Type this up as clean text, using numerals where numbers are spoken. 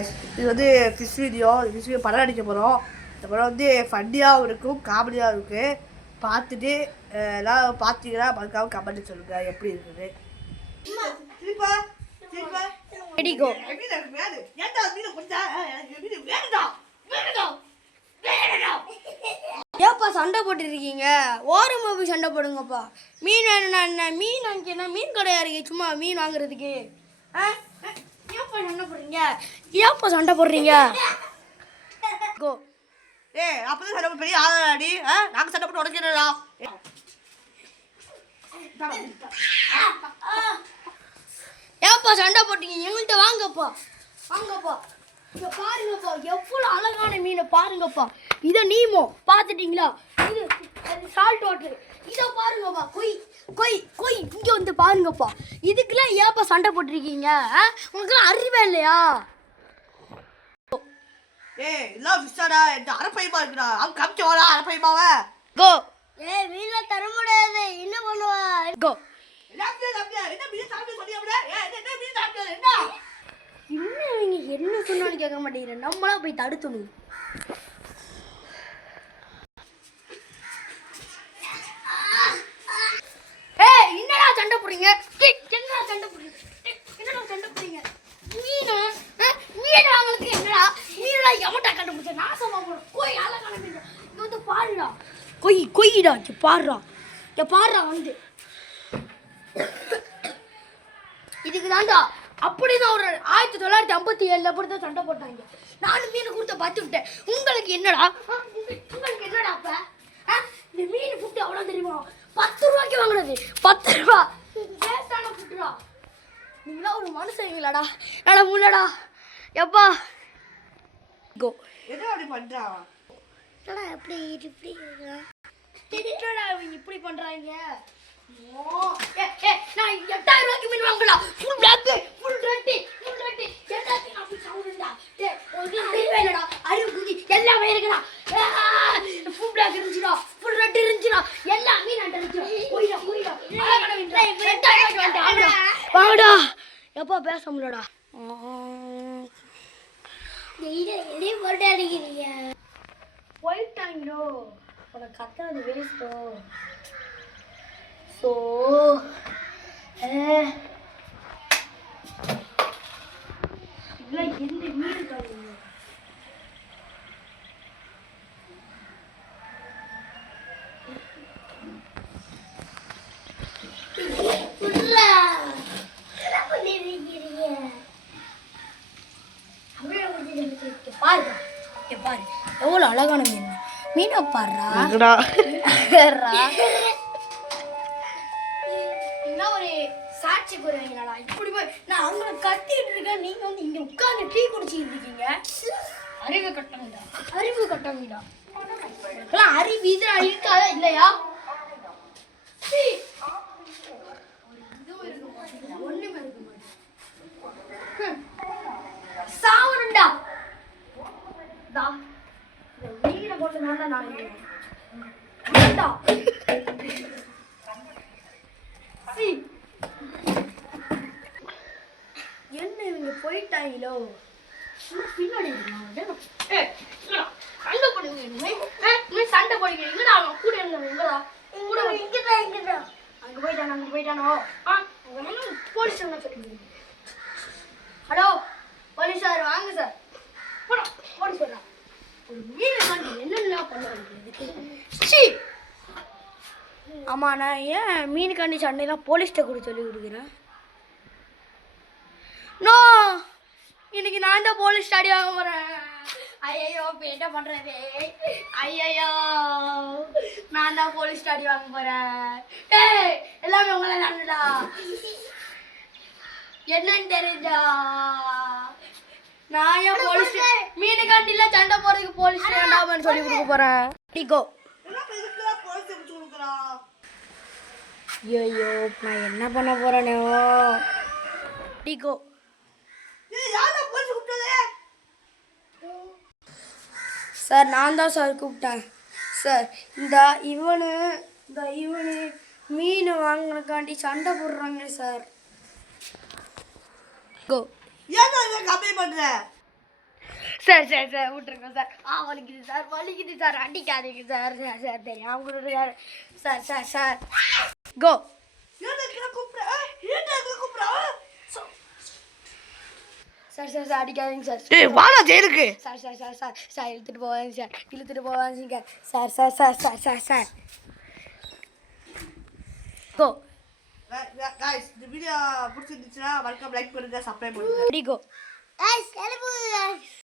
இது வந்து fish video படம் அடிக்க போகிறோம். இந்த படம் வந்து ஃபன்னியாகவும் இருக்கும், காமெடியாகவும் இருக்குது. பார்த்துட்டு எல்லாம் பார்த்தீங்கன்னா மறக்காம கமெண்ட் சொல்லுங்கள் எப்படி இருக்குது. ஏப்பா சண்டை போட்டு இருக்கீங்க? ஓரமா போய் சண்டை போடுங்கப்பா. மீன் என்ன மீன் வாங்கினா மீன் கடையா இருக்கு சும்மா மீன் வாங்குறதுக்கு. ஏப்பா சண்டை போடுறீங்க? ஏப்பா சண்டை போடுறீங்க? கோ அப்பதான் சண்டை பெரிய ஆளாடி. நாங்கள் சண்டை போட்டு உடக்கிறா. ஏப்பா சண்டை போட்டீங்க? எங்கள்கிட்ட வாங்கப்பா வாங்கப்பா. இங்க பாருங்கப்பா எவ்வளோ அழகான மீனை பாருங்கப்பா. இதை நீமோ பார்த்துட்டீங்களா? இது சால்ட் வாட்டர். இதை பாருங்கப்பா கொய் கொய் கொய். இங்கே வந்து பாருங்கப்பா. இதுக்கெல்லாம் ஏப்பா சண்டை போட்டிருக்கீங்க? உங்களுக்குலாம் அறிவே இல்லையா? எல்லாம் விசாடா இந்த அரப்பையமா இருக்குடா. அவங்க கமிச்சவாடா அரப்பையமாவ. கோ மீனை தர முடியாது. என்ன பண்ணுவா? கோ என்ன சொன்னாலும் கேட்க மாட்டேங்கிற. நம்மளா போய் தடுத்துணும். என்னடா சண்டை போடுறீங்க? என்னடா சண்டை போடுறீங்க? என்னடா சண்டை போடுறீங்க? மீன் வாங்களுக்கு என்னடா மீனெல்லாம் எமட்டா கண்டுபிடிச்ச நாசமா போடும். கோய் அழகான மீன். இங்க வந்து பாருடா. கொய்டா பாடுறா. பாடுறா வந்து இதுக்கு தாண்டா. அப்படிதான் ஒரு 1957 அப்படிதான் சண்டை போட்டாங்க. நானும் மீனை கொடுத்த பார்த்து விட்டேன். உங்களுக்கு என்னடா? உங்களுக்கு என்னடா? அப்ப இந்த மீன் ஃபுட்டு அவ்வளோ தெரியுமா? 10 ரூபாய்க்கு வாங்குறது. 10 ரூபா வேஸ்டான ஃபுட்டுடா. நீங்களா ஒரு மனுஷங்களாடா. நடா முள்ளடா எப்பா. கோ என்ன அப்படி பண்றா? எப்படி இப்படி என்னடா இவங்க இப்படி பண்றாங்க? நான் 8000 ரூபாய்க்கு மீன் வாங்கலாம். ஃபுல் பிளாக் ஃபுல் ரெட்டி எல்லாத்தையும் அப்படி சாவுறேன்டா. வேணடா அறிவு குதி எல்லாமே இருக்குடா. ஃபுல் பிளாக் இருந்துச்சுடா, ஃபுல் ரெட்டி இருந்துச்சுடா, எல்லா மீன் அண்ட இருந்துச்சு. போய்டா வாங்கடா. எப்பா பேச முடியலடா. போயிட்டாங்களோ. உனக்கு கத்துறது வேஸ்ட்டோ. ஸோ இதெல்லாம் எந்த மீன் இருக்காங்க? பாரு எவ்வளோ அழகான மீன். மீனை பாடுறா. ஒரு சாட்சி போடுவீங்களா? இப்படி போய் நான் அவங்கள கத்திட்டு இருக்கேன். நீங்க வந்து இங்க உட்கார்ந்து டீ குடிச்சிட்டு இருக்கீங்க. அறிவு கட்டங்கடா. அறிவு இது இருக்காதா இல்லையா? ஒண்ணுமே இருக்க மாட்டேன். சாவணும்டா. நீரை போட்டதுனால நான் என்ன இவங்க போயிட்டாங்களோ. பின்னாடி சண்டை போடுங்க. சண்டை போடுங்க. அவன் கூட இருந்தவங்களா கூட அங்க போயிட்டானோ. போலீஸ் சொல்லி. ஹலோ போலீஸ் சார் வாங்க சார். போலீஸ் சொல்றா. ஒரு மீன் என்னென்ன பண்ணுவாங்க? ஆமா நான் ஏன் மீனுக்காண்டி சண்டைலாம் போலீஸ்கிட்ட கூட சொல்லி கொடுக்குறேன்? நோ இன்னைக்கு நான் தான் போலீஸ் ஸ்டாடி வாங்க போறேன். ஐயோ என்ன பண்றது? ஐயோ நான் தான் போலீஸ் ஸ்டாடி வாங்க போறேன். எல்லாமே உங்களை தானடா. என்னன்னு தெரியுதா? நான் ஏன் போலீஸ் மீனுக்காண்டில சண்டை போறதுக்கு போலீஸ் வேண்டாம்னு சொல்லி கொடுக்க போறேன். டிகோ ஐயோ நான் என்ன பண்ண போறேனோ. டிகோ சார் நான் தான் சார் கூப்பிட்டேன் சார். இவனு மீன் வாங்கினக்காண்டி சண்டை போடுறாங்க சார். கோ ஏன் கம்மி பண்ற? சார் சார் சார் விட்டுருங்க சார். வலிக்குது சார் அடிக்காதீங்க சார். சார் சார் தெரியாம கொடுத்துருக்காரு sir. Sir sir go. Sir sir sir அடிக்காதீங்க சார். ஏய் வாடா ஜெயிலுக்கு. Sir sir sir sir sir இழுத்துட்டு போவாதீங்க சார். இழுத்துட்டு போவாதீங்க sir. Sir sir sir sir sir go. Guys இந்த வீடியோ பிடிச்சிருந்துச்சுன்னா மறக்காம லைக் பண்ணுங்க, சப்ஸ்கிரைப் பண்ணுங்க. ரெடி கோ.